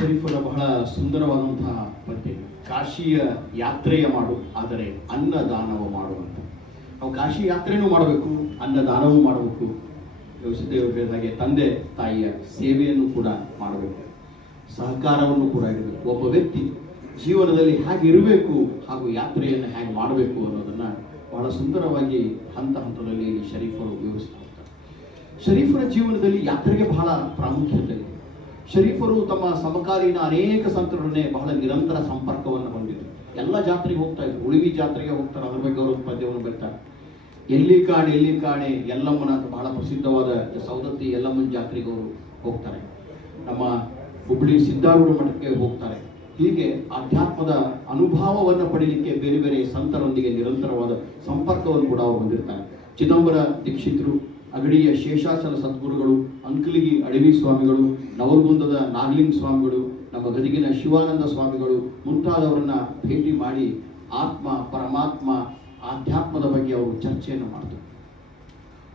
ಶರೀಫರ ಬಹಳ ಸುಂದರವಾದಂತಹ ಪದ್ಯ. ಕಾಶಿಯ ಯಾತ್ರೆಯ ಮಾಡು, ಆದರೆ ಅನ್ನದಾನವ ಮಾಡುವಂತ. ನಾವು ಕಾಶಿ ಯಾತ್ರೆನೂ ಮಾಡಬೇಕು, ಅನ್ನದಾನವೂ ಮಾಡಬೇಕು. ಸಿದ್ದೇವರು ಹೇಳಿದ ಹಾಗೆ ತಂದೆ ತಾಯಿಯ ಸೇವೆಯನ್ನು ಕೂಡ ಮಾಡಬೇಕು, ಸಹಕಾರವನ್ನು ಕೂಡ ಇರಬೇಕು. ಒಬ್ಬ ವ್ಯಕ್ತಿ ಜೀವನದಲ್ಲಿ ಹೇಗೆ ಇರಬೇಕು ಹಾಗೂ ಯಾತ್ರೆಯನ್ನು ಹೇಗೆ ಮಾಡಬೇಕು ಅನ್ನೋದನ್ನ ಬಹಳ ಸುಂದರವಾಗಿ ಹಂತ ಹಂತದಲ್ಲಿ ಶರೀಫರು ವಿವರಿಸ್ತಾ ಹೋಗ್ತಾರೆ. ಶರೀಫರ ಜೀವನದಲ್ಲಿ ಯಾತ್ರೆಗೆ ಬಹಳ ಪ್ರಾಮುಖ್ಯತೆ ಇದೆ. ಶರೀಫರು ತಮ್ಮ ಸಮಕಾಲೀನ ಅನೇಕ ಸಂತರೊಡನೆ ಬಹಳ ನಿರಂತರ ಸಂಪರ್ಕವನ್ನು ಹೊಂದಿದ್ರು. ಎಲ್ಲ ಜಾತ್ರೆಗೆ ಹೋಗ್ತಾ ಇದ್ರು. ಉಳಿವಿ ಜಾತ್ರೆಗೆ ಹೋಗ್ತಾರೆ, ಅದ್ರ ಬಗ್ಗೆ ಅವರು ಪದ್ಯವನ್ನು ಬರ್ತಾರೆ. ಎಲ್ಲಿ ಕಾಣೆ ಎಲ್ಲಮ್ಮನ ಅಂತ ಬಹಳ ಪ್ರಸಿದ್ಧವಾದ ಸೌದತ್ತಿ ಎಲ್ಲಮ್ಮನ ಜಾತ್ರೆಗೆ ಅವರು ಹೋಗ್ತಾರೆ. ನಮ್ಮ ಹುಬ್ಬಳ್ಳಿ ಸಿದ್ದಾರೂಢ ಮಠಕ್ಕೆ ಹೋಗ್ತಾರೆ. ಹೀಗೆ ಆಧ್ಯಾತ್ಮದ ಅನುಭವವನ್ನು ಪಡೀಲಿಕ್ಕೆ ಬೇರೆ ಬೇರೆ ಸಂತರೊಂದಿಗೆ ನಿರಂತರವಾದ ಸಂಪರ್ಕವನ್ನು ಕೂಡ ಅವರು ಹೊಂದಿರ್ತಾರೆ. ಚಿದಂಬರ ದೀಕ್ಷಿತರು, ಅಗಡಿಯ ಶೇಷಾಚಲ ಸದ್ಗುರುಗಳು, ಅಂಕಲಿಗಿ ಅಡವಿ ಸ್ವಾಮಿಗಳು, ನವಲಗುಂದದ ನಾಗಲಿಂಗ ಸ್ವಾಮಿಗಳು, ನಮ್ಮ ಗದಗಿನ ಶಿವಾನಂದ ಸ್ವಾಮಿಗಳು ಮುಂತಾದವರನ್ನ ಭೇಟಿ ಮಾಡಿ ಆತ್ಮ, ಪರಮಾತ್ಮ, ಆಧ್ಯಾತ್ಮದ ಬಗ್ಗೆ ಅವರು ಚರ್ಚೆಯನ್ನು ಮಾಡ್ತಾರೆ.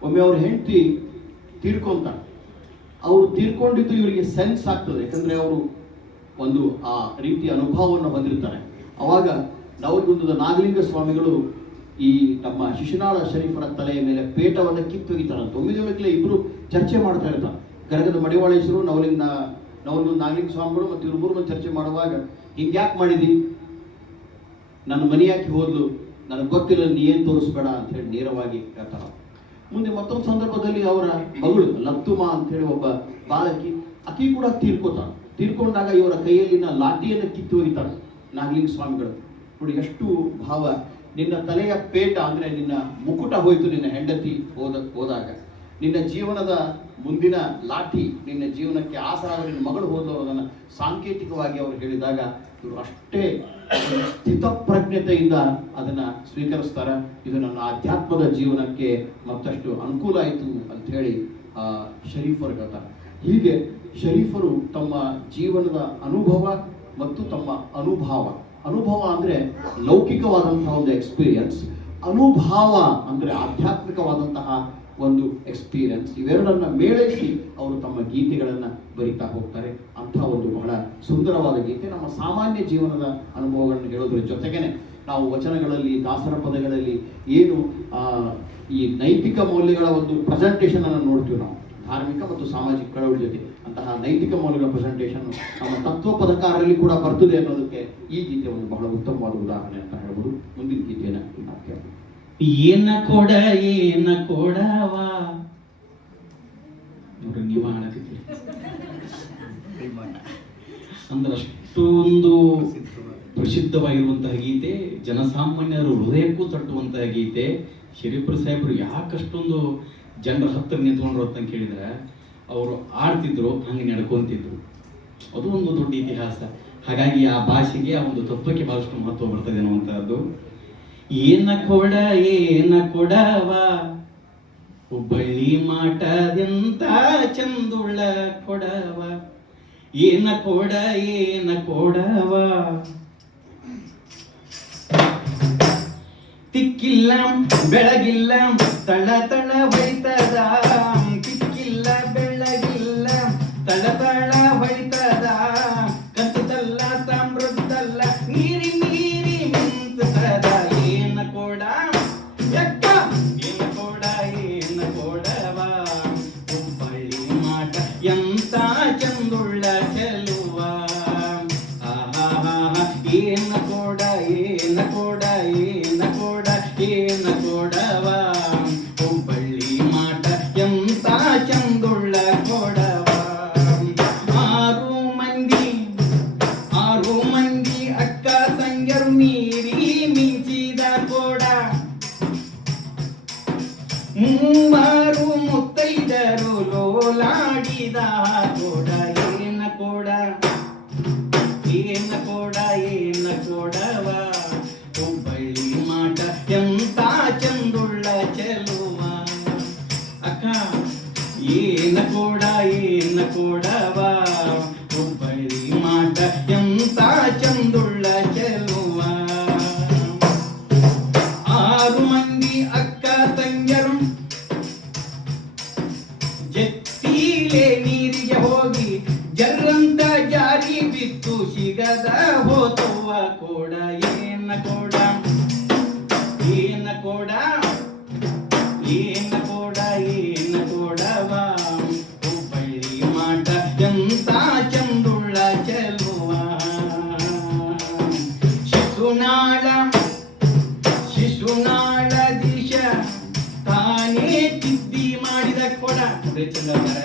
ಒಮ್ಮೆ ಅವ್ರ ಹೆಂಡತಿ ತೀರ್ಕೊಂತಾರೆ. ಅವರು ತೀರ್ಕೊಂಡಿದ್ದು ಇವರಿಗೆ ಸೆನ್ಸ್ ಆಗ್ತದೆ, ಯಾಕಂದ್ರೆ ಅವರು ಒಂದು ಆ ರೀತಿಯ ಅನುಭವವನ್ನು ಹೊಂದಿರ್ತಾರೆ. ಅವಾಗ ನವಲಗುಂದದ ನಾಗಲಿಂಗ ಸ್ವಾಮಿಗಳು ಈ ನಮ್ಮ ಶಿಶುನಾಳ ಶರೀಫರ ತಲೆಯ ಮೇಲೆ ಪೇಟವನ್ನು ಕಿತ್ತೊಗಿತಾರಂತ. ಒಮ್ಮಿದೊಮ್ಮೆ ಇಬ್ಬರು ಚರ್ಚೆ ಮಾಡ್ತಾ ಇರ್ತಾರೆ. ಗರಗದ ಮಡಿವಾಳೇಶ್ವರು, ನವಲಗುಂದ ನಾಗಲಿಂಗ ಸ್ವಾಮಿಗಳು ಮತ್ತು ಇವರು ಮೂರು ಚರ್ಚೆ ಮಾಡುವಾಗ, ಹಿಂಗ್ಯಾಕೆ ಮಾಡಿದಿ, ನನ್ನ ಮನೆ ಯಾಕೆ ಹೋದ್ಲು, ನನಗೆ ಗೊತ್ತಿಲ್ಲ, ನೀ ಏನು ತೋರಿಸ್ಬೇಡ ಅಂತ ಹೇಳಿ ನೇರವಾಗಿ ಹೇಳ್ತಾರ. ಮುಂದೆ ಮತ್ತೊಂದು ಸಂದರ್ಭದಲ್ಲಿ ಅವರ ಮಗಳು ಲತ್ತುಮಾ ಅಂತ ಹೇಳಿ ಒಬ್ಬ ಬಾಲಕಿ, ಆಕಿ ಕೂಡ ತೀರ್ಕೊಂಡಾಗ ಇವರ ಕೈಯಲ್ಲಿನ ಲಾಠಿಯನ್ನು ಕಿತ್ತು ಒಗಿತಾರೆ ನಾಗಲಿಂಗ ಸ್ವಾಮಿಗಳು. ನೋಡಿ ಎಷ್ಟು ಭಾವ. ನಿನ್ನ ತಲೆಯ ಪೇಟ ಅಂದ್ರೆ ನಿನ್ನ ಮುಕುಟ ಹೋಯ್ತು ನಿನ್ನ ಹೆಂಡತಿ ಹೋದಾಗ, ನಿನ್ನ ಜೀವನದ ಮುಂದಿನ ಲಾಠಿ, ನಿನ್ನ ಜೀವನಕ್ಕೆ ಆಸರಾದ ನಿನ್ನ ಮಗಳು ಹೋದವರು ಅದನ್ನು ಸಾಂಕೇತಿಕವಾಗಿ ಅವರು ಹೇಳಿದಾಗ ಇವರು ಅಷ್ಟೇ ಸ್ಥಿತಪ್ರಜ್ಞತೆಯಿಂದ ಅದನ್ನ ಸ್ವೀಕರಿಸ್ತಾರ. ಇದು ನನ್ನ ಆಧ್ಯಾತ್ಮದ ಜೀವನಕ್ಕೆ ಮತ್ತಷ್ಟು ಅನುಕೂಲ ಆಯಿತು ಅಂತ ಹೇಳಿ ಶರೀಫರು ಹೇಳ್ತಾರೆ. ಹೀಗೆ ಶರೀಫರು ತಮ್ಮ ಜೀವನದ ಅನುಭವ ಮತ್ತು ತಮ್ಮ ಅನುಭವ ಅಂದ್ರೆ ಲೌಕಿಕವಾದಂತಹ ಒಂದು ಎಕ್ಸ್ಪೀರಿಯನ್ಸ್, ಅನುಭವ ಅಂದ್ರೆ ಆಧ್ಯಾತ್ಮಿಕವಾದಂತಹ ಒಂದು ಎಕ್ಸ್ಪೀರಿಯನ್ಸ್, ಇವೆರಡನ್ನ ಮೇಳೈಸಿ ಅವರು ತಮ್ಮ ಗೀತೆಗಳನ್ನ ಬರಿತಾ ಹೋಗ್ತಾರೆ. ಅಂಥ ಒಂದು ಬಹಳ ಸುಂದರವಾದ ಗೀತೆ. ನಮ್ಮ ಸಾಮಾನ್ಯ ಜೀವನದ ಅನುಭವಗಳನ್ನು ಹೇಳೋದ್ರ ಜೊತೆಗೇನೆ ನಾವು ವಚನಗಳಲ್ಲಿ, ದಾಸರ ಪದಗಳಲ್ಲಿ ಏನು ಈ ನೈತಿಕ ಮೌಲ್ಯಗಳ ಒಂದು ಪ್ರೆಸೆಂಟೇಷನ್ ಅನ್ನು ನೋಡ್ತೀವಿ ನಾವು, ಧಾರ್ಮಿಕ ಮತ್ತು ಸಾಮಾಜಿಕ ಕಳವಳಿ ಜೊತೆ ಅಂತಹ ನೈತಿಕ ಮೌಲ್ಯಗಳ ಪ್ರೆಸೆಂಟೇಷನ್ ನಮ್ಮ ತತ್ವ ಪದಕಾರರಲ್ಲಿ ಕೂಡ ಬರ್ತದೆ ಅನ್ನೋದಕ್ಕೆ ಈ ಗೀತೆ ಒಂದು ಬಹಳ ಉತ್ತಮವಾದ ಉದಾಹರಣೆ ಅಂತ ಹೇಳ್ಬೋದು. ಮುಂದಿನ ಗೀತೆಯನ್ನು ನಾವು ಕೇಳೋಣ. ಏನ ಕೊಡವಾ ನೋಡ್ರಿ, ನೀವು ಹಾಡಕತ್ತೀರಿ ಅಂದ್ರೆ ಅಷ್ಟೊಂದು ಪ್ರಸಿದ್ಧವಾಗಿರುವಂತಹ ಗೀತೆ, ಜನಸಾಮಾನ್ಯರು ಹೃದಯಕ್ಕೂ ತಟ್ಟುವಂತಹ ಗೀತೆ. ಶರೀಫ್ರ ಸಾಹೇಬರು ಯಾಕಷ್ಟೊಂದು ಜನರ ಹತ್ತಿರ ನಿಂತ್ಕೊಂಡ್ರು ಅಂತ ಕೇಳಿದ್ರೆ, ಅವರು ಆಡ್ತಿದ್ರು, ಹಂಗೆ ನಡ್ಕೊಂತಿದ್ರು. ಅದು ಒಂದು ದೊಡ್ಡ ಇತಿಹಾಸ. ಹಾಗಾಗಿ ಆ ಭಾಷೆಗೆ, ಆ ಒಂದು ತತ್ವಕ್ಕೆ ಬಹಳಷ್ಟು ಮಹತ್ವ ಬರ್ತದೆ ಅನ್ನುವಂಥದ್ದು. ಏನ ಕೊಡವ ಹುಬ್ಬಳ್ಳಿ ಮಾಟದೆಂತ ಚಂದುಳ್ಳ ಕೊಡವ, ಏನ ಕೊಡವ ತಿಕ್ಕಿಲ್ಲ ಬೆಳಗಿಲ್ಲ ತಳ ಹೊಯ್ತದ, ತಿಕ್ಕಿಲ್ಲ ಬೆಳಗಿಲ್ಲ ತಳ ಹೊಯ್ತದ, ಕತ್ತಲ್ಲ ತಾಮ್ರದ್ದಲ್ಲ ನೀರಿ ಮಿಂಚದ, ಏನ ಕೊಡ ಎಕ್ಕ ಏನ ಕೊಡವ ಹುಬ್ಬಳ್ಳಿ ಮಾಟ ಎಂತ ಚಂದುಳ್ಳ ಚೆಲುವ, ಏನ ಕೊಡವ ಹುಬ್ಬಳ್ಳಿ ಮಾಟ ಎಂತ ಚಂದುಳ್ಳ ಕೊಡವ. ಆರು ಮಂದಿ ಅಕ್ಕ ತಂಗರು ನೀರಿ ಮಿಂಚಿದ ಕೊಡ, ಮೂವರು ಮುತ್ತೈದರು ಲೋಲಾಡಿದ ಕೊಡ, ಏನ ಕೊಡವ ಹುಬ್ಬಳ್ಳಿ ಮಾಟ ಎಂತ ಚಂದುಳ್ಳ ಚೆಲುವ. ಅಕ್ಕ ಏನ ಕೊಡವ ಹುಬ್ಬಳ್ಳಿ ಮಾಟ ಎಂತ ಚಂದುಳ್ಳ ಚೆಲುವ. ಆರು ಮಂದಿ ಅಕ್ಕ ತಂಗರು ಜತ್ತೀಲೆ ನೀರಿಗೆ ಹೋಗಿ ಜರ್ರಂತ ಜಾರಿ ಕೊಡದ ಹೋತುವ ಕೊಡ ಏನ ಕೊಡ ಏನ ಕೊಡ ಏನ ಕೊಡ ಏನ ಕೊಡವ ಹುಬ್ಬಳ್ಳಿ ಮಾಟ ಎಂತ ಚಂದುಳ್ಳ ಚೆಲುವ ಶಿಶುನಾಳ ದಿಶ ತಾನೇ ತಿದ್ದಿ ಮಾಡಿದ ಕೊಡ ಚಂದ್ರ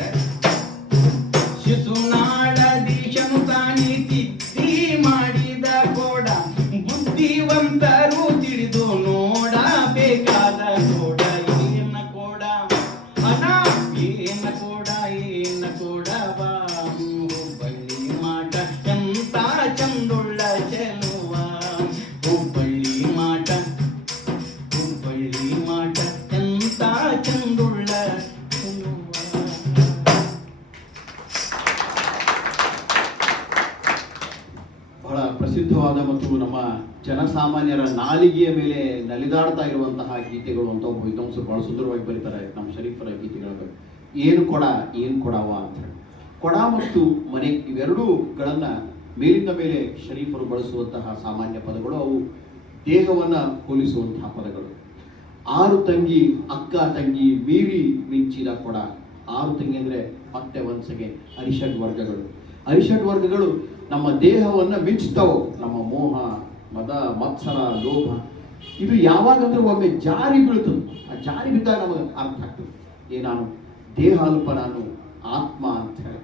ಶಿಶುನಾಳ ದಿಶನು ತಾನೇ ತಿದ್ದಿ ಮಾಡಿದ ಕೊಡ ಬುದ್ಧಿವಂತರು ತಿಳಿದು ನೋಡಬೇಕಾದ ಕೊಡ ಏನ ಕೊಡ ಅನ ಏನ ಕೊಡ ಏನ ಕೊಡವ ಹುಬ್ಬಳ್ಳಿ ಮಾಟ ಎಂತ ಚಂದುಳ್ಳ ಚೆಲುವ ಹುಬ್ಬಳ್ಳಿ ಮಾಟ ಎಂತ ಚಂದುಳ್ಳ ಚೆಲುವ. ಬಹಳ ಪ್ರಸಿದ್ಧವಾದ ಮತ್ತು ನಮ್ಮ ಜನಸಾಮಾನ್ಯರ ನಾಲಿಗೆಯ ಮೇಲೆ ನಲಿದಾಡ್ತಾ ಇರುವಂತಹ ಗೀತೆಗಳು ಅಂತ ಒಬ್ಬ ವಿದ್ವಾಂಸರು ಬಹಳ ಸುಂದರವಾಗಿ ಬರೀತಾರೆ ನಮ್ಮ ಶರೀಫರ ಗೀತೆಗಳ ಬಗ್ಗೆ. ಏನು ಕೊಡ ಏನು ಕೊಡವ ಅಂತ ಹೇಳಿ. ಕೊಡ ಮತ್ತು ಮನೆ ಇವೆರಡೂಗಳನ್ನ ಮೇಲಿಂದ ಮೇಲೆ ಶರೀಫರು ಬಳಸುವಂತಹ ಸಾಮಾನ್ಯ ಪದಗಳು. ಅವು ದೇಹವನ್ನ ಹೋಲಿಸುವಂತಹ ಪದಗಳು. 6 ತಂಗಿ ಅಕ್ಕ ತಂಗಿ ಮೀರಿ ಮಿಂಚಿದ ಕೊಡ. 6 ತಂಗಿ ಅಂದ್ರೆ ಮತ್ತೆ ಒಂದ್ಸಗೆ ಅರಿಷಡ್ ವರ್ಗಗಳು. ಅರಿಷಡ್ ವರ್ಗಗಳು ನಮ್ಮ ದೇಹವನ್ನ ಮಿಂಚ್ತಾವು. ನಮ್ಮ ಮೋಹ, ಮದ, ಮತ್ಸರ, ಲೋಭ ಇದು ಯಾವಾಗಂದ್ರೆ ಒಮ್ಮೆ ಜಾರಿ ಬೀಳ್ತದೆ. ಆ ಜಾರಿ ಬಿದ್ದಾಗ ನಮಗೆ ಅರ್ಥ ಆಗ್ತದೆ ನಾನು ದೇಹ ಅಲ್ಪ, ನಾನು ಆತ್ಮ ಅಂತ ಹೇಳಿ.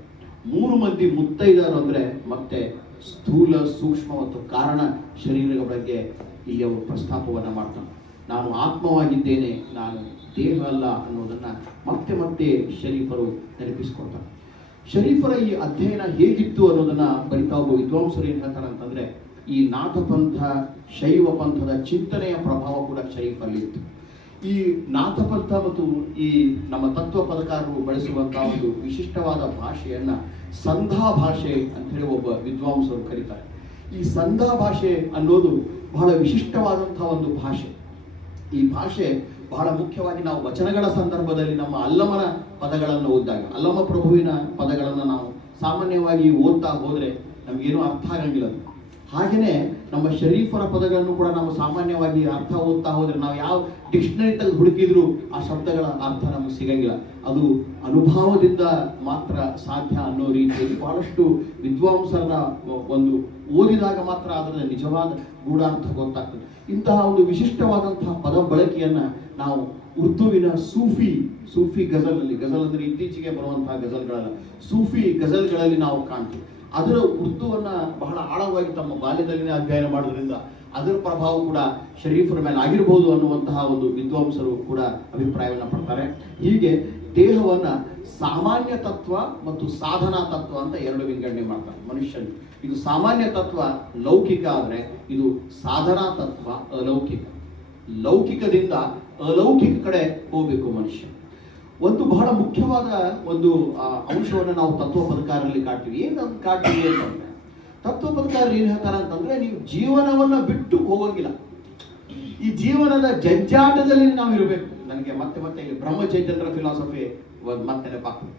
3 ಮಂದಿ ಮುತ್ತೈದರು ಅಂದ್ರೆ ಮತ್ತೆ ಸ್ಥೂಲ, ಸೂಕ್ಷ್ಮ ಮತ್ತು ಕಾರಣ ಶರೀರದ ಬಗ್ಗೆ ಇಲ್ಲಿ ಅವರು ಪ್ರಸ್ತಾಪವನ್ನ ಮಾಡ್ತಾನೆ. ನಾನು ಆತ್ಮವಾಗಿದ್ದೇನೆ, ನಾನು ದೇಹ ಅಲ್ಲ ಅನ್ನೋದನ್ನ ಮತ್ತೆ ಮತ್ತೆ ಶರೀಫರು ನೆನಪಿಸ್ಕೊಳ್ತಾರೆ. ಶರೀಫರ ಈ ಅಧ್ಯಯನ ಹೇಗಿತ್ತು ಅನ್ನೋದನ್ನ ಬರಿತಾ ಒಬ್ಬ ವಿದ್ವಾಂಸರು ಏನ್ ಹೇಳ್ತಾರೆ ಅಂತಂದ್ರೆ, ಈ ನಾಥಪಂಥ ಶೈವ ಪಂಥದ ಚಿಂತನೆಯ ಪ್ರಭಾವ ಕೂಡ ಶರೀಫಲ್ಲಿತ್ತು. ಈ ನಾಥಪಂಥ ಮತ್ತು ಈ ನಮ್ಮ ತತ್ವ ಪದಕಾರರು ಬಳಸುವಂತಹ ಒಂದು ವಿಶಿಷ್ಟವಾದ ಭಾಷೆಯನ್ನ ಸಂಧಾ ಭಾಷೆ ಅಂತ ಹೇಳಿ ಒಬ್ಬ ವಿದ್ವಾಂಸರು ಕರೀತಾರೆ. ಈ ಸಂಧಾ ಭಾಷೆ ಅನ್ನೋದು ಬಹಳ ವಿಶಿಷ್ಟವಾದಂತಹ ಒಂದು ಭಾಷೆ. ಈ ಭಾಷೆ ಬಹಳ ಮುಖ್ಯವಾಗಿ ನಾವು ವಚನಗಳ ಸಂದರ್ಭದಲ್ಲಿ ನಮ್ಮ ಅಲ್ಲಮನ ಪದಗಳನ್ನು ಓದಿದಾಗ, ಅಲ್ಲಮ ಪ್ರಭುವಿನ ಪದಗಳನ್ನು ನಾವು ಸಾಮಾನ್ಯವಾಗಿ ಓದ್ತಾ ಹೋದ್ರೆ ನಮಗೇನು ಅರ್ಥ ಆಗಂಗಿಲ್ಲ. ಹಾಗೆಯೇ ನಮ್ಮ ಶರೀಫರ ಪದಗಳನ್ನು ಕೂಡ ನಾವು ಸಾಮಾನ್ಯವಾಗಿ ಅರ್ಥ ಓದ್ತಾ ಹೋದ್ರೆ ನಾವು ಯಾವ ಡಿಕ್ಷನರಿ ತೆಗೆದು ಹುಡುಕಿದ್ರು ಆ ಶಬ್ದಗಳ ಅರ್ಥ ನಮಗೆ ಸಿಗಂಗಿಲ್ಲ. ಅದು ಅನುಭವದಿಂದ ಮಾತ್ರ ಸಾಧ್ಯ ಅನ್ನೋ ರೀತಿಯಲ್ಲಿ ಬಹಳಷ್ಟು ವಿದ್ವಾಂಸರ ಒಂದು ಓದಿದಾಗ ಮಾತ್ರ ಅದರ ನಿಜವಾದ ಗೂಢಾರ್ಥ ಗೊತ್ತಾಗ್ತದೆ. ಇಂತಹ ಒಂದು ವಿಶಿಷ್ಟವಾದಂತಹ ಪದ ಬಳಕೆಯನ್ನ ನಾವು ಉರ್ದುವಿನ ಸೂಫಿ ಗಜಲ್ನಲ್ಲಿ, ಗಜಲ್ ಅಂದ್ರೆ ಇತ್ತೀಚೆಗೆ ಬರುವಂತಹ ಗಜಲ್ಗಳಲ್ಲ, ಸೂಫಿ ಗಜಲ್ಗಳಲ್ಲಿ ನಾವು ಕಾಣ್ತೀವಿ. ಅದರ ಉರ್ದುವನ್ನ ಬಹಳ ಆಳವಾಗಿ ತಮ್ಮ ಬಾಲ್ಯದಲ್ಲಿನೇ ಅಧ್ಯಯನ ಮಾಡೋದ್ರಿಂದ ಅದರ ಪ್ರಭಾವ ಕೂಡ ಶರೀಫರ ಮೇಲೆ ಆಗಿರಬಹುದು ಅನ್ನುವಂತಹ ಒಂದು ವಿದ್ವಾಂಸರು ಕೂಡ ಅಭಿಪ್ರಾಯವನ್ನ ಪಡ್ತಾರೆ. ಹೀಗೆ ದೇಹವನ್ನ ಸಾಮಾನ್ಯ ತತ್ವ ಮತ್ತು ಸಾಧನಾ ತತ್ವ ಅಂತ 2 ವಿಂಗಡಣೆ ಮಾಡ್ತಾರೆ ಮನುಷ್ಯನ. ಇದು ಸಾಮಾನ್ಯ ತತ್ವ ಲೌಕಿಕ ಆದ್ರೆ, ಇದು ಸಾಧನಾ ತತ್ವ ಅಲೌಕಿಕ. ಲೌಕಿಕದಿಂದ ಅಲೌಕಿಕ ಕಡೆ ಹೋಗ್ಬೇಕು ಮನುಷ್ಯ. ಒಂದು ಬಹಳ ಮುಖ್ಯವಾದ ಒಂದು ಅಂಶವನ್ನು ನಾವು ತತ್ವ ಪದಕಾರರಲ್ಲಿ ಕಾಡ್ತೀವಿ. ಏನು ಕಾಡ್ತೀವಿ ಅಂತಂದ್ರೆ, ತತ್ವ ಪದಕಾರರು ಏನ್ ಹೇಳ್ತಾರೆ ಅಂತಂದ್ರೆ, ನೀವು ಜೀವನವನ್ನ ಬಿಟ್ಟು ಹೋಗಂಗಿಲ್ಲ. ಈ ಜೀವನದ ಜಂಜಾಟದಲ್ಲಿ ನಾವು ಇರಬೇಕು. ನನಗೆ ಮತ್ತೆ ಮತ್ತೆ ಬ್ರಹ್ಮಚೈತನ್ಯರ ಫಿಲಾಸಫಿ ಮತ್ತೆ ನೆನಪಾಗ್ತದೆ.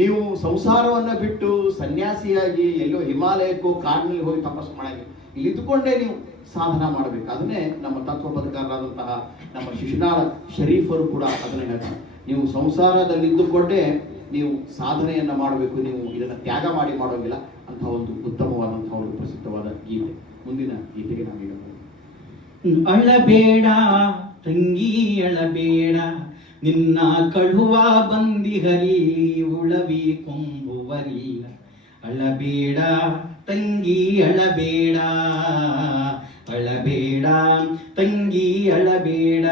ನೀವು ಸಂಸಾರವನ್ನ ಬಿಟ್ಟು ಸನ್ಯಾಸಿಯಾಗಿ ಎಲ್ಲೋ ಹಿಮಾಲಯಕ್ಕೋ ಕಾಡಿನಲ್ಲಿ ಹೋಗಿ ತಪಸ್ಸು ಮಾಡಂಗಿಲ್ಲ. ಇಲ್ಲಿ ಇದ್ದುಕೊಂಡೇ ನೀವು ಸಾಧನ ಮಾಡಬೇಕು. ಅದನ್ನೇ ನಮ್ಮ ತತ್ವ ಪದಕಾರರಾದಂತಹ ನಮ್ಮ ಶಿಶುನಾಳ ಶರೀಫರು ಕೂಡ ಅದನ್ನೇ ಹೇಳ್ತಾರೆ. ನೀವು ಸಂಸಾರದಲ್ಲಿದ್ದುಕೊಂಡೇ ನೀವು ಸಾಧನೆಯನ್ನ ಮಾಡಬೇಕು, ನೀವು ಇದನ್ನ ತ್ಯಾಗ ಮಾಡಿ ಮಾಡೋಂಗಿಲ್ಲ ಅಂತ ಒಂದು ಉತ್ತಮವಾದಂತಹ ಒಂದು ಪ್ರಸಿದ್ಧವಾದ ಗೀತೆ. ಮುಂದಿನ ಗೀತೆಗೆ ನಾವೀಗ ಅಳಬೇಡ ತಂಗಿ ಅಳಬೇಡ, ನಿನ್ನ ಕಳುವ ಬಂದಿಹರಿ ಉಳವಿ ಕೊಂಬುವರಿಲ್ಲ. ಅಳಬೇಡ ತಂಗಿ ಅಳಬೇಡ, ಅಳಬೇಡ ತಂಗಿ ಅಳಬೇಡ,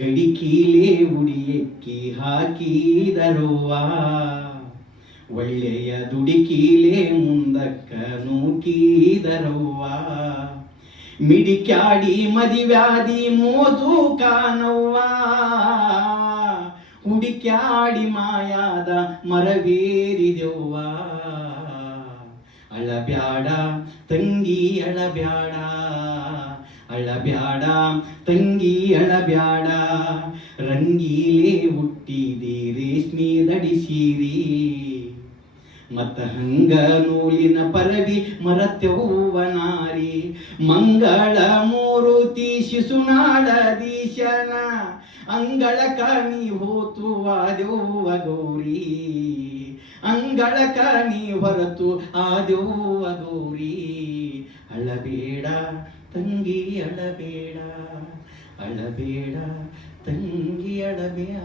ಗಡಿಕೀಲೆ ಉಡಿಯಕ್ಕಿ ಹಾಕಿದರುವ ಒಳ್ಳೆಯ ದುಡಿಕೀಲೆ ಮುಂದಕ್ಕ ನೂಕಿದರುವ. ಮಿಡಿಕ್ಯಾಡಿ ಮದಿವ್ಯಾದಿ ಮೋದು ಕಾನವ್ವ, ಹುಡಿಕ್ಯಾಡಿ ಮಾಯಾದ ಮರವೇರಿದೆವ್ವ. ಅಳಬ್ಯಾಡ ತಂಗಿ ಅಳಬ್ಯಾಡ, ಅಳಬ್ಯಾಡ ತಂಗಿ ಅಳಬ್ಯಾಡ, ರಂಗೀಲೆ ಹುಟ್ಟಿದಿ ರೇಷ್ಮೆ ದಡಿಸೀರಿ, ಮತ್ತ ಹಂಗ ನೂಲಿನ ಪರವಿ ಮರತ್ಯವ್ವ ನಾರಿ ಮಂಗಳ ಮೂರುತಿ ಶಿಶುನಾಳದೀಶನ ಅಂಗಳಕ ನೀ ಹೋತು ಆದ್ಯವ್ವ ಗೌರಿ ಅಂಗಳಕ ನೀ ಹೊರತು ಆದ್ಯವ್ವ ಗೌರಿ ಅಳಬೇಡ ತಂಗಿ ಅಳಬೇಡ ಅಳಬೇಡ ತಂಗಿ ಅಳಬೇಡ.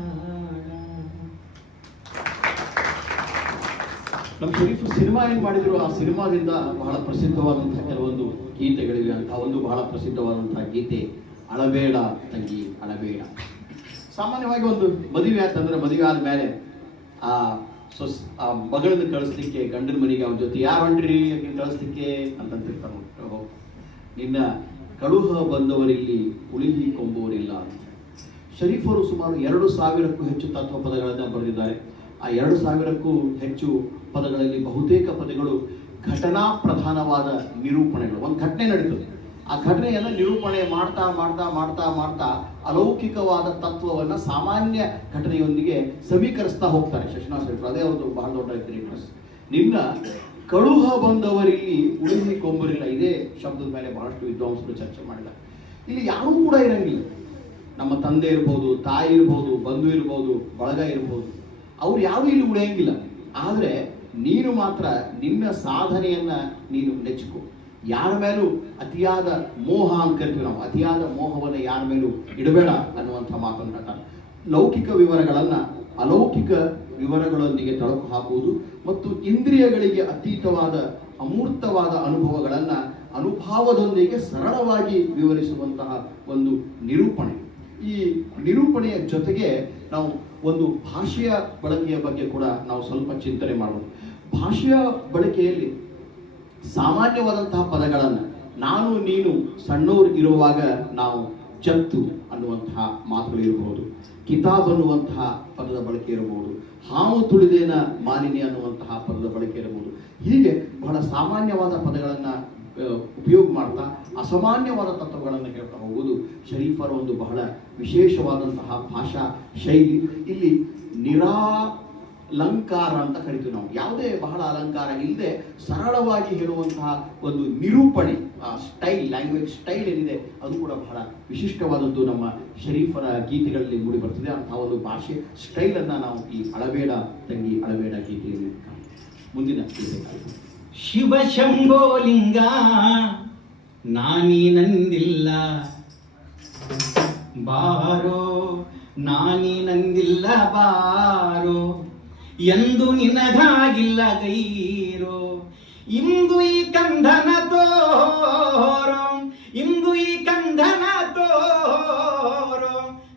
ನಮ್ಮ ಶರೀಫ್ ಸಿನಿಮಾ ಏನು ಮಾಡಿದ್ರು, ಆ ಸಿನಿಮಾದಿಂದ ಬಹಳ ಪ್ರಸಿದ್ಧವಾದಂತಹ ಕೆಲವೊಂದು ಗೀತೆಗಳಿವೆ. ಅಂತ ಒಂದು ಬಹಳ ಪ್ರಸಿದ್ಧವಾದಂತಹ ಗೀತೆ ಅಳಬೇಡ ತಂಗಿ ಅಳಬೇಡ. ಸಾಮಾನ್ಯವಾಗಿ ಒಂದು ಮದುವೆ ಆಯ್ತಂದ್ರೆ ಮದುವೆ ಆದ್ಮೇಲೆ ಆ ಮಗಳನ್ನ ಕಳಿಸ್ಲಿಕ್ಕೆ ಗಂಡನ ಮನೆಗೆ ಅವನ ಜೊತೆ ಯಾರು ಹೊಂಡ್ರಿ ಕಳಿಸ್ಲಿಕ್ಕೆ ಅಂತಂತಿರ್ತಾರೆ. ನಿನ್ನ ಕಳುಹ ಬಂದವರಿಲ್ಲಿ ಉಳಿಹಿ ಕೊಂಬುವರಿಲ್ಲ ಅಂತ. ಶರೀಫರು ಸುಮಾರು 2000ಕ್ಕೂ ಹೆಚ್ಚು ತತ್ವ ಪದಗಳನ್ನು ಬರೆದಿದ್ದಾರೆ. ಆ 2000ಕ್ಕೂ ಹೆಚ್ಚು ಪದಗಳಲ್ಲಿ ಬಹುತೇಕ ಪದಗಳು ಘಟನಾ ಪ್ರಧಾನವಾದ ನಿರೂಪಣೆಗಳು. ಒಂದು ಘಟನೆ ನಡೀತದೆ, ಆ ಘಟನೆಯನ್ನು ನಿರೂಪಣೆ ಮಾಡ್ತಾ ಮಾಡ್ತಾ ಮಾಡ್ತಾ ಮಾಡ್ತಾ ಅಲೌಕಿಕವಾದ ತತ್ವವನ್ನು ಸಾಮಾನ್ಯ ಘಟನೆಯೊಂದಿಗೆ ಸಮೀಕರಿಸ್ತಾ ಹೋಗ್ತಾರೆ ಶಶಿನಾಥ್ ಶೆಟ್ಟರು. ಅದೇ ಒಂದು ಬಹಳ ದೊಡ್ಡ ಗ್ರೇಟ್ನೆಸ್. ನಿನ್ನ ಕಳುಹ ಬಂದವರಿಲ್ಲಿ ಉಳಿಲಿ ಕೊಂಬರಿಲ್ಲ, ಇದೇ ಶಬ್ದದ ಮೇಲೆ ಬಹಳಷ್ಟು ವಿದ್ವಾಂಸರು ಚರ್ಚೆ ಮಾಡಿದ್ದಾರೆ. ಇಲ್ಲಿ ಯಾರೂ ಕೂಡ ಇರಂಗಿಲ್ಲ. ನಮ್ಮ ತಂದೆ ಇರ್ಬೋದು, ತಾಯಿ ಇರ್ಬೋದು, ಬಂಧು ಇರ್ಬೋದು, ಬಳಗ ಇರ್ಬೋದು, ಅವ್ರು ಯಾರು ಇಲ್ಲಿ ಉಳಿಯಂಗಿಲ್ಲ. ಆದರೆ ನೀನು ಮಾತ್ರ ನಿನ್ನ ಸಾಧನೆಯನ್ನ ನೀನು ನೆಚ್ಚಿಕೊ. ಯಾರ ಮೇಲೂ ಅತಿಯಾದ ಮೋಹ ಅಂತ ಕರಿತೀವಿ ನಾವು, ಅತಿಯಾದ ಮೋಹವನ್ನು ಯಾರ ಮೇಲೂ ಇಡಬೇಡ ಅನ್ನುವಂಥ ಮಾತನ್ನು ಹೇಳ್ತಾರೆ. ಲೌಕಿಕ ವಿವರಗಳನ್ನ ಅಲೌಕಿಕ ವಿವರಗಳೊಂದಿಗೆ ತಳಕು ಹಾಕುವುದು ಮತ್ತು ಇಂದ್ರಿಯಗಳಿಗೆ ಅತೀತವಾದ ಅಮೂರ್ತವಾದ ಅನುಭವಗಳನ್ನು ಅನುಭಾವದೊಂದಿಗೆ ಸರಳವಾಗಿ ವಿವರಿಸುವಂತಹ ಒಂದು ನಿರೂಪಣೆ. ಈ ನಿರೂಪಣೆಯ ಜೊತೆಗೆ ನಾವು ಒಂದು ಭಾಷೆಯ ಬಳಕೆಯ ಬಗ್ಗೆ ಕೂಡ ನಾವು ಸ್ವಲ್ಪ ಚಿಂತನೆ ಮಾಡಬಹುದು. ಭಾಷೆಯ ಬಳಕೆಯಲ್ಲಿ ಸಾಮಾನ್ಯವಾದಂತಹ ಪದಗಳನ್ನು ನಾನು ನೀನು ಸಣ್ಣವರು ಇರುವಾಗ ನಾವು ಜತ್ತು ಅನ್ನುವಂತಹ ಮಾತುಗಳು ಇರಬಹುದು, ಕಿತಾಬ್ ಅನ್ನುವಂತಹ ಪದದ ಬಳಕೆ ಇರಬಹುದು, ಹಾವು ತುಳಿದೇನ ಮಾಲಿನಿ ಅನ್ನುವಂತಹ ಪದದ ಬಳಕೆ ಇರಬಹುದು. ಹೀಗೆ ಬಹಳ ಸಾಮಾನ್ಯವಾದ ಪದಗಳನ್ನು ಉಪಯೋಗ ಮಾಡ್ತಾ ಅಸಾಮಾನ್ಯವಾದ ತತ್ವಗಳನ್ನು ಹೇಳ್ತಾ ಹೋಗುವುದು ಶರೀಫರ ಒಂದು ಬಹಳ ವಿಶೇಷವಾದಂತಹ ಭಾಷಾ ಶೈಲಿ. ಇಲ್ಲಿ ನಿರಾಲಂಕಾರ ಅಂತ ಕರಿತೀವಿ ನಾವು. ಯಾವುದೇ ಬಹಳ ಅಲಂಕಾರ ಇಲ್ಲದೆ ಸರಳವಾಗಿ ಹೇಳುವಂತಹ ಒಂದು ನಿರೂಪಣೆ, ಸ್ಟೈಲ್, ಲ್ಯಾಂಗ್ವೇಜ್ ಸ್ಟೈಲ್ ಏನಿದೆ ಅದು ಕೂಡ ಬಹಳ ವಿಶಿಷ್ಟವಾದದ್ದು ನಮ್ಮ ಶರೀಫರ ಗೀತೆಗಳಲ್ಲಿ ಮೂಡಿ ಬರ್ತದೆ. ಅಂತಹ ಒಂದು ಭಾಷೆ ಸ್ಟೈಲನ್ನು ನಾವು ಈ ಅಳಬೇಡ ತಂಗಿ ಅಳಬೇಡ ಗೀತೆಯಲ್ಲಿ ಮುಂದಿನ ಗೀತೆ. ಶಿವ ಶಂಭೋಲಿಂಗ ನಾನಿ ನಂದಿಲ್ಲ ಬಾರೋ, ನಾನಿ ನಂದಿಲ್ಲ ಬಾರೋ, ಎಂದು ನಿನಗಾಗಿಲ್ಲ ಗೈರೋ, ಇಂದು ಈ ಕಂಧನ ತೋರೋ, ಇಂದು ಈ ಕಂಧನ ತೋರೋ,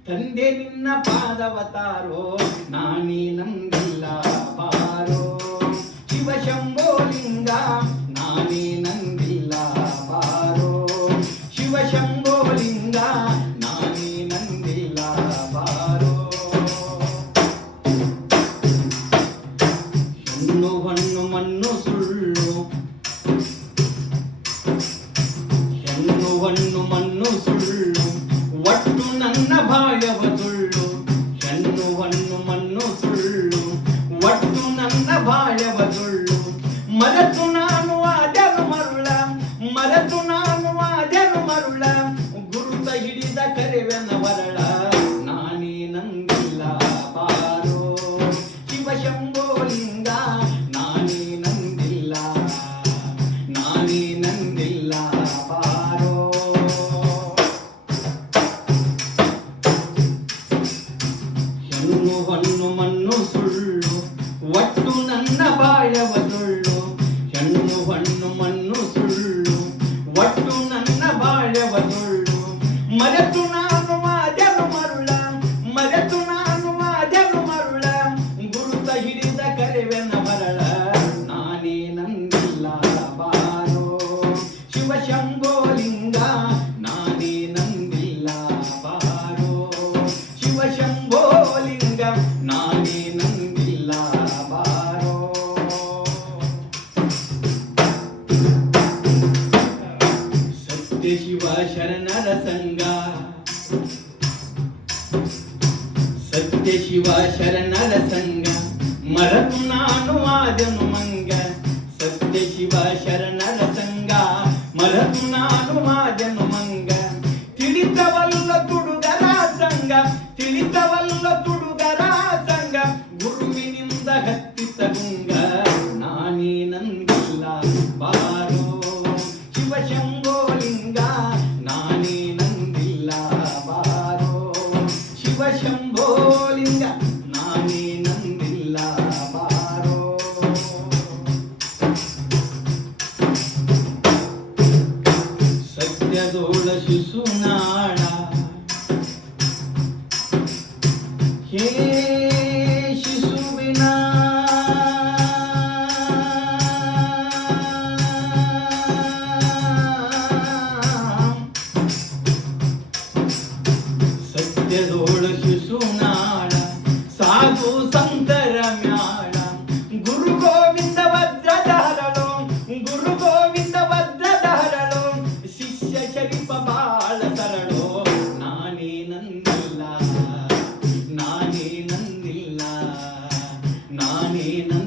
ತಂದೆ ನಿನ್ನ ಪಾದವತಾರೋ, ನಾನಿ ನಂದಿಲ್ಲ ಬಾರೋ, ಶಿವ ಶಂಭೋಲಿಂಗ ನಾನೇ ನಂದಿಲ್ಲ ಬಾರೋ, ಶಿವ ಶಂಭೋಲಿಂಗ ನಾನೇ ನಂದಿಲ್ಲ ಬಾರೋ. ಹೆಣ್ಣು ಹಣ್ಣು ಮಣ್ಣು ಸುಳ್ಳು, ಹೆಣ್ಣು ಹಣ್ಣು ಮಣ್ಣು ಸುಳ್ಳು, ಒಟ್ಟು ನನ್ನ ಬಾಯವ ಸುಳ್ಳು, ಹೆಣ್ಣು ಹಣ್ಣು ಮಣ್ಣು ಸುಳ್ಳು, ಒಟ್ಟು ನನ್ನ ಬಾಯವ ಸುಳ್ಳು, ಮರೆತು ನಾನು ಆದೆನು ಮರುಳ, ಮರೆತು ನಾನು ಆದೆನು ಮರುಳ, ಗುರುತ ಹಿಡಿದ ಕರೆವೆನ ವರಳ, ನಾನೇ ನಂದಿಲ್ಲ ಬಾರೋ, ಶಿವ ಶಂಭೋಲಿಂಗ ನಾನೇ ನಂದಿಲ್ಲ, ನಾನೇ ನಂದಿಲ್ಲ ಬಾರೋ. ಹೆಣ್ಣು ಹಣ್ಣು ಮಣ್ಣು ಸುಳ್ಳು, ಒಟ್ಟು ನನ್ನ ಬಾಳವ ಸುಳ್ಳು, ಹೆಣ್ಣು ಹಣ್ಣು ಮಣ್ಣು ಸುಳ್ಳು, ಒಟ್ಟು ನನ್ನ ಬಾಳವ ಸುಳ್ಳು, ಮರೆತು ನಾನು ಆದೆನು ಮರುಳ, ಮರೆತು ನಾನು ಆದೆನು ಮರುಳ, ಗುರುತ ಹಿಡಿದ ಕರೆವೆನ ಮರಳ, ನಾನೇ ನಂದಿಲ್ಲ ಬಾರೋ, ಶಿವ ಶಂಭೋಲಿಂಗ ನಾನೇ ನಂದಿಲ್ಲ ಬಾರೋ, ಶಿವ ಶಂಭೋಲಿಂಗ ನಾನೇ ನಂದಿಲ್ಲ ಬಾರೋ. ನಂದಿಲ್ಲ ನಾನೇ ನಂದಿಲ್ಲ ನಾನೇ ನಂದಿಲ್ಲ